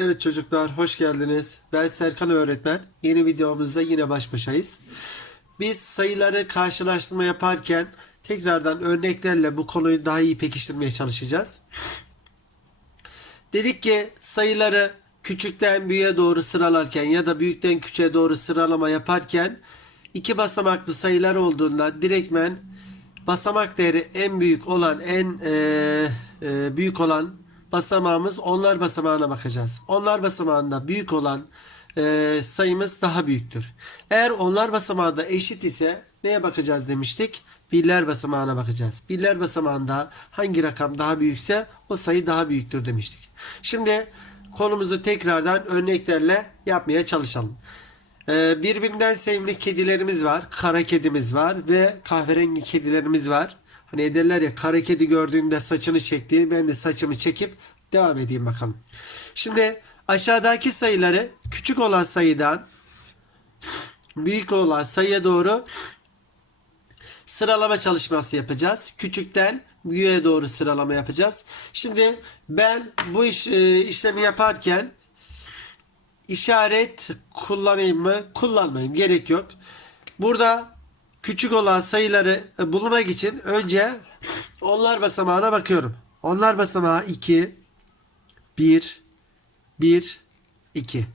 Evet çocuklar hoş geldiniz. Ben Serkan öğretmen. Yeni videomuzda yine baş başayız. Biz sayıları karşılaştırma yaparken tekrardan örneklerle bu konuyu daha iyi pekiştirmeye çalışacağız. Dedik ki sayıları küçükten büyüğe doğru sıralarken ya da büyükten küçüğe doğru sıralama yaparken iki basamaklı sayılar olduğunda direktmen basamak değeri en büyük olan en eee, eee, büyük olan basamağımız onlar basamağına bakacağız. Onlar basamağında büyük olan eee, sayımız daha büyüktür. Eğer onlar basamağı da eşit ise neye bakacağız demiştik? Birler basamağına bakacağız. Birler basamağında hangi rakam daha büyükse o sayı daha büyüktür demiştik. Şimdi konumuzu tekrardan örneklerle yapmaya çalışalım. Ee, birbirinden sevimli kedilerimiz var. Kara kedimiz var ve kahverengi kedilerimiz var. Hani derler ya kara kedi gördüğünde saçını çekti. Ben de saçımı çekip devam edeyim bakalım. Şimdi aşağıdaki sayıları küçük olan sayıdan büyük olan sayıya doğru sıralama çalışması yapacağız. Küçükten büyüğe doğru sıralama yapacağız. Şimdi ben bu iş, e, işlemi yaparken işaret kullanayım mı? Kullanmayayım. Gerek yok. Burada küçük olan sayıları e, bulmak için önce onlar basamağına bakıyorum. Onlar basamağı 2 1 1 2.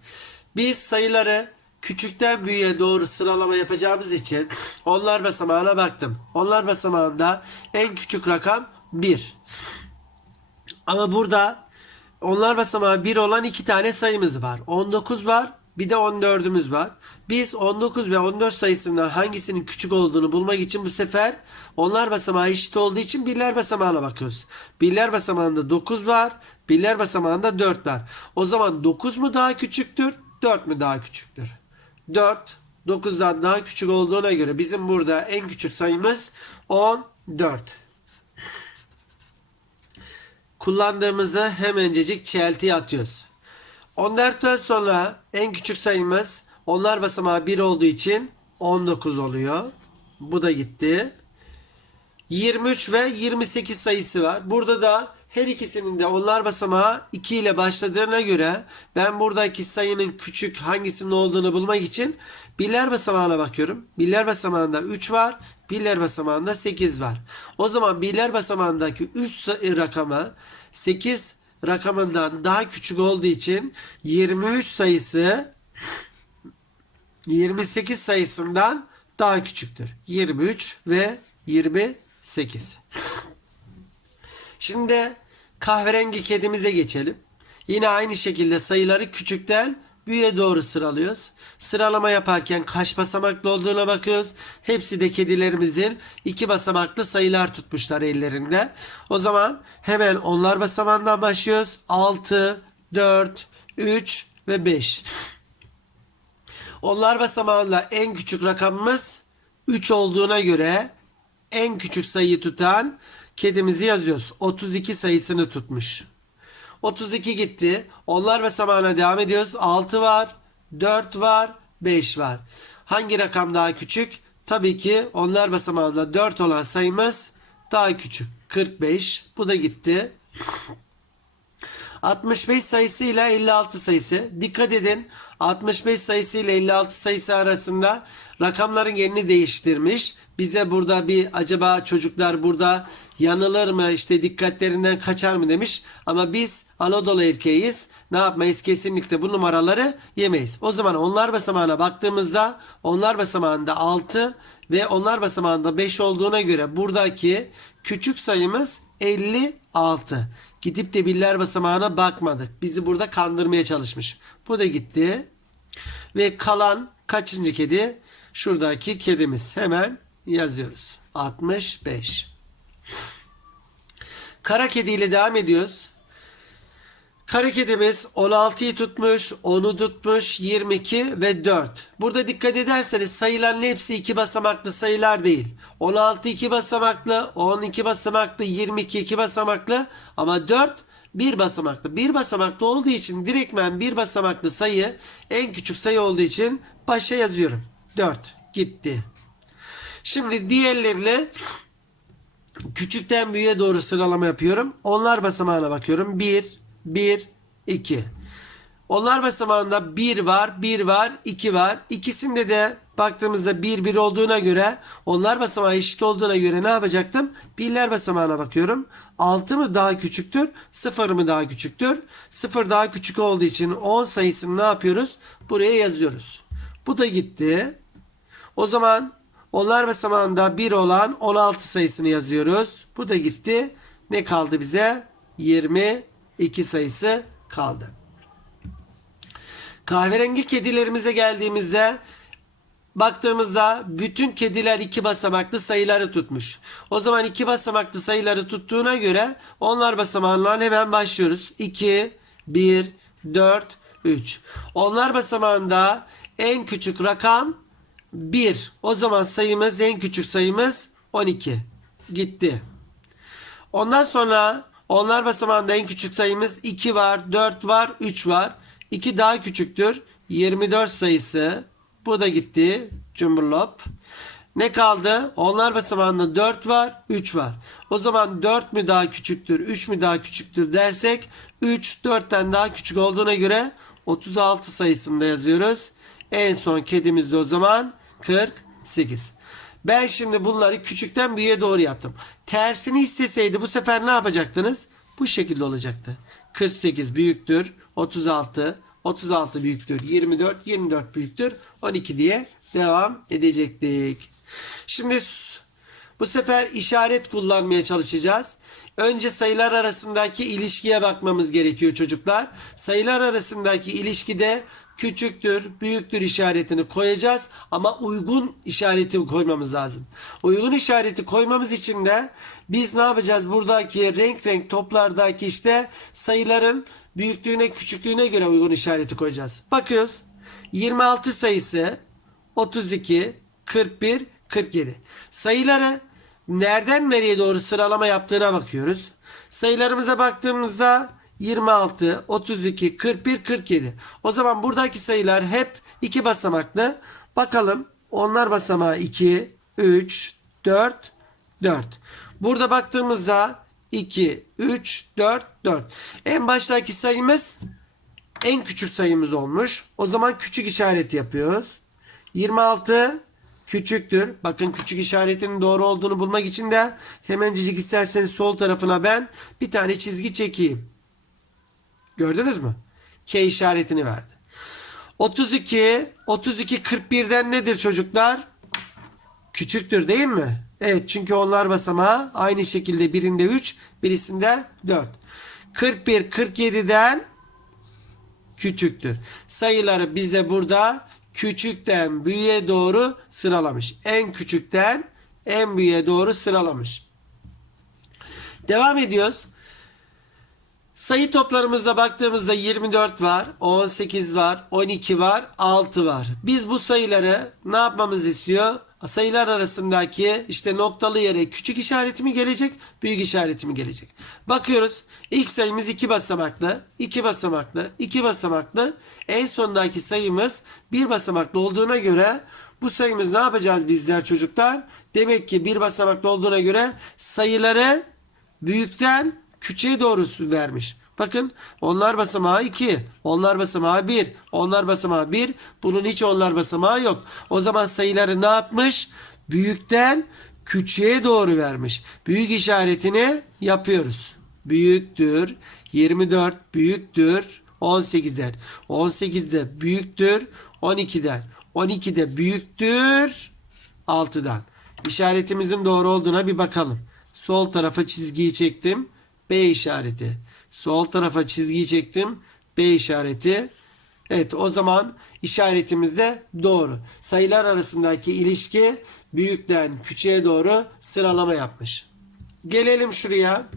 Biz sayıları küçükten büyüğe doğru sıralama yapacağımız için onlar basamağına baktım. Onlar basamağında en küçük rakam 1. Ama burada onlar basamağı 1 olan iki tane sayımız var. 19 var bir de 14'ümüz var. Biz 19 ve 14 sayısından hangisinin küçük olduğunu bulmak için bu sefer onlar basamağı eşit olduğu için birler basamağına bakıyoruz. Birler basamağında 9 var. Birler basamağında 4 var. O zaman 9 mu daha küçüktür? 4 mü daha küçüktür? 4 9'dan daha küçük olduğuna göre bizim burada en küçük sayımız 14 kullandığımızı hemencecik çeltiye atıyoruz. 14'ten sonra en küçük sayımız onlar basamağı 1 olduğu için 19 oluyor. Bu da gitti. 23 ve 28 sayısı var. Burada da her ikisinin de onlar basamağı 2 ile başladığına göre ben buradaki sayının küçük hangisinin olduğunu bulmak için birler basamağına bakıyorum. Birler basamağında 3 var. Birler basamağında 8 var. O zaman birler basamağındaki 3 rakamı 8 rakamından daha küçük olduğu için 23 sayısı 28 sayısından daha küçüktür. 23 ve 28. Şimdi kahverengi kedimize geçelim. Yine aynı şekilde sayıları küçükten büyüğe doğru sıralıyoruz. Sıralama yaparken kaç basamaklı olduğuna bakıyoruz. Hepsi de kedilerimizin iki basamaklı sayılar tutmuşlar ellerinde. O zaman hemen onlar basamağından başlıyoruz. 6, 4, 3 ve 5. Onlar basamağında en küçük rakamımız 3 olduğuna göre en küçük sayıyı tutan kedimizi yazıyoruz. 32 sayısını tutmuş. 32 gitti. Onlar basamağına devam ediyoruz. 6 var, 4 var, 5 var. Hangi rakam daha küçük? Tabii ki onlar basamağında 4 olan sayımız daha küçük. 45. Bu da gitti. 65 sayısı ile 56 sayısı. Dikkat edin 65 sayısı ile 56 sayısı arasında rakamların yerini değiştirmiş. Bize burada bir acaba çocuklar burada yanılır mı işte dikkatlerinden kaçar mı demiş. Ama biz Anadolu erkeğiyiz. Ne yapmayız? Kesinlikle bu numaraları yemeyiz. O zaman onlar basamağına baktığımızda onlar basamağında 6 ve onlar basamağında 5 olduğuna göre buradaki küçük sayımız 56. Gidip de birler basamağına bakmadık. Bizi burada kandırmaya çalışmış. Bu da gitti. Ve kalan kaçıncı kedi? Şuradaki kedimiz. Hemen yazıyoruz. 65. Kara kedi ile devam ediyoruz. Kara kedimiz 16'yı tutmuş, 10'u tutmuş, 22 ve 4. Burada dikkat ederseniz sayıların hepsi iki basamaklı sayılar değil. 16 iki basamaklı, 12 basamaklı, 22 iki basamaklı ama 4 bir basamaklı. Bir basamaklı olduğu için direktmen bir basamaklı sayı en küçük sayı olduğu için başa yazıyorum. 4 gitti. Şimdi diğerlerine küçükten büyüğe doğru sıralama yapıyorum. Onlar basamağına bakıyorum. 1, 1, 2. Onlar basamağında 1 var, 1 var, 2 var. İkisinde de baktığımızda 1 1 olduğuna göre onlar basamağı eşit olduğuna göre ne yapacaktım? Birler basamağına bakıyorum. 6 mı daha küçüktür? 0 mı daha küçüktür? 0 daha küçük olduğu için 10 sayısını ne yapıyoruz? Buraya yazıyoruz. Bu da gitti. O zaman onlar basamağında 1 olan 16 sayısını yazıyoruz. Bu da gitti. Ne kaldı bize? 22 sayısı kaldı. Kahverengi kedilerimize geldiğimizde baktığımızda bütün kediler iki basamaklı sayıları tutmuş. O zaman iki basamaklı sayıları tuttuğuna göre onlar basamağından hemen başlıyoruz. 2, 1, 4, 3. Onlar basamağında en küçük rakam 1. O zaman sayımız en küçük sayımız 12. Gitti. Ondan sonra onlar basamağında en küçük sayımız 2 var, 4 var, 3 var. 2 daha küçüktür. 24 sayısı. Bu da gitti. Cumburlop. Ne kaldı? Onlar basamağında 4 var, 3 var. O zaman 4 mü daha küçüktür, 3 mü daha küçüktür dersek 3 4'ten daha küçük olduğuna göre 36 sayısında yazıyoruz. En son kedimiz de o zaman 48. Ben şimdi bunları küçükten büyüğe doğru yaptım. Tersini isteseydi bu sefer ne yapacaktınız? Bu şekilde olacaktı. 48 büyüktür. 36. 36 büyüktür. 24. 24 büyüktür. 12 diye devam edecektik. Şimdi bu sefer işaret kullanmaya çalışacağız. Önce sayılar arasındaki ilişkiye bakmamız gerekiyor çocuklar. Sayılar arasındaki ilişkide küçüktür, büyüktür işaretini koyacağız ama uygun işareti koymamız lazım. Uygun işareti koymamız için de biz ne yapacağız? Buradaki renk renk toplardaki işte sayıların büyüklüğüne, küçüklüğüne göre uygun işareti koyacağız. Bakıyoruz. 26 sayısı 32, 41, 47. Sayıları nereden nereye doğru sıralama yaptığına bakıyoruz. Sayılarımıza baktığımızda 26, 32, 41, 47. O zaman buradaki sayılar hep iki basamaklı. Bakalım onlar basamağı 2, 3, 4, 4. Burada baktığımızda 2, 3, 4, 4. En baştaki sayımız en küçük sayımız olmuş. O zaman küçük işareti yapıyoruz. 26 küçüktür. Bakın küçük işaretinin doğru olduğunu bulmak için de hemencik isterseniz sol tarafına ben bir tane çizgi çekeyim. Gördünüz mü? K işaretini verdi. 32 32 41'den nedir çocuklar? Küçüktür değil mi? Evet çünkü onlar basamağı aynı şekilde birinde 3 birisinde 4. 41 47'den küçüktür. Sayıları bize burada küçükten büyüğe doğru sıralamış. En küçükten en büyüğe doğru sıralamış. Devam ediyoruz. Sayı toplarımızda baktığımızda 24 var, 18 var, 12 var, 6 var. Biz bu sayıları ne yapmamız istiyor? Sayılar arasındaki işte noktalı yere küçük işareti mi gelecek, büyük işareti mi gelecek? Bakıyoruz. İlk sayımız 2 basamaklı, 2 basamaklı, 2 basamaklı. En sondaki sayımız 1 basamaklı olduğuna göre bu sayımız ne yapacağız bizler çocuklar? Demek ki 1 basamaklı olduğuna göre sayıları büyükten küçüğe doğru vermiş. Bakın onlar basamağı 2, onlar basamağı 1, onlar basamağı 1. Bunun hiç onlar basamağı yok. O zaman sayıları ne yapmış? Büyükten küçüğe doğru vermiş. Büyük işaretini yapıyoruz. Büyüktür. 24 büyüktür. 18'den. 18 de büyüktür. 12'den. 12 de büyüktür. 6'dan. İşaretimizin doğru olduğuna bir bakalım. Sol tarafa çizgiyi çektim. B işareti. Sol tarafa çizgiyi çektim. B işareti. Evet o zaman işaretimiz de doğru. Sayılar arasındaki ilişki büyükten küçüğe doğru sıralama yapmış. Gelelim şuraya.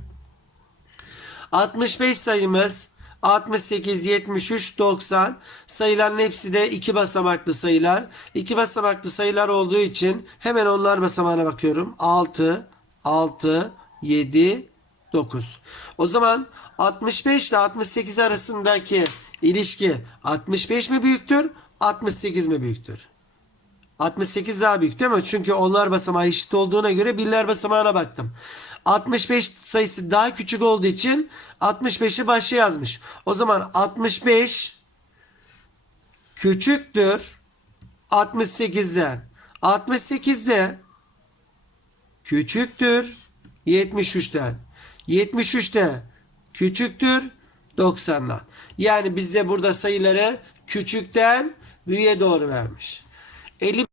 65 sayımız 68, 73, 90 sayıların hepsi de iki basamaklı sayılar. İki basamaklı sayılar olduğu için hemen onlar basamağına bakıyorum. 6, 6, 7, 9. O zaman 65 ile 68 arasındaki ilişki 65 mi büyüktür, 68 mi büyüktür? 68 daha büyük değil mi? Çünkü onlar basamağı eşit olduğuna göre birler basamağına baktım. 65 sayısı daha küçük olduğu için 65'i başa yazmış. O zaman 65 küçüktür 68'den. 68 de küçüktür 73'ten. 73 de küçüktür 90'dan. Yani bizde burada sayıları küçükten büyüğe doğru vermiş. 50